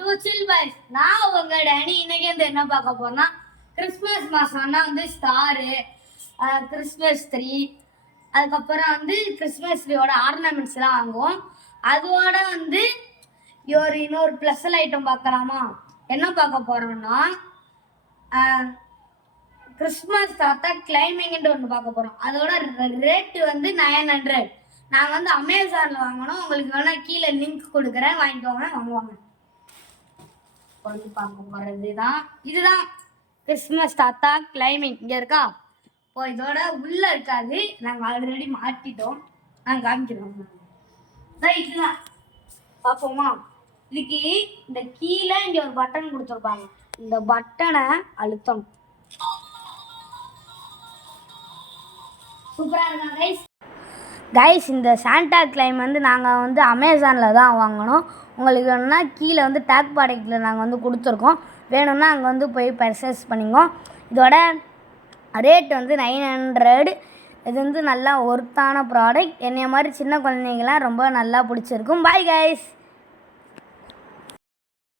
To chill boys. நான் உங்க Danny. இன்னைக்கு வந்து என்ன பார்க்க போறோம்னா, கிறிஸ்மஸ் மாசம்னா வந்து ஸ்டாரு, கிறிஸ்மஸ் ட்ரீ, அதுக்கப்புறம் வந்து கிறிஸ்மஸ் ட்ரீயோட ஆர்னமெண்ட்ஸ்லாம் வாங்குவோம். அதோட வந்து இன்னொரு ப்ளஸல் ஐட்டம் பார்க்கலாமா? என்ன பார்க்க போறோம்னா, கிறிஸ்மஸ் தாத்தா கிளைம்பிங்னு ஒன்று பார்க்க போறோம். அதோட ரேட்டு வந்து 900. நாங்கள் வந்து அமேசானில் வாங்கினோம். உங்களுக்கு வேணா கீழே லிங்க் கொடுக்குறேன், வாங்கிக்கோங்க. வாங்குவாங்க. வந்து பார்க்க போகிறது தான் இதுதான் கிறிஸ்மஸ் தாத்தா கிளைம்பிங். இங்கே இருக்கா? இப்போ இதோட உள்ளே இருக்காது, நாங்கள் ஆல்ரெடி மாட்டிட்டோம். நாங்கள் காமிக்கிறோம். இதுதான் பார்ப்போமா? இதுக்கு இந்த கீழே இங்கே ஒரு பட்டன் கொடுத்துருப்பாங்க. இந்த பட்டனை அழுத்தணும். சூப்பராக இருக்கா கைஸ்? கைஸ், இந்த சாண்டா கிளைம் வந்து நாங்கள் வந்து அமேசானில் தான் வாங்கினோம். உங்களுக்கு வேணும்னா கீழே வந்து டேக் ப்ராடக்ட்டில் நாங்கள் வந்து கொடுத்துருக்கோம். வேணும்னா அங்கே வந்து போய் பர்ச்சேஸ் பண்ணிங்க. இதோட ரேட் வந்து 900. இது வந்து நல்லா ஒர்த்தான ப்ராடக்ட். என்னைய மாதிரி சின்ன குழந்தைங்களாம் ரொம்ப நல்லா பிடிச்சிருக்கும். Bye guys.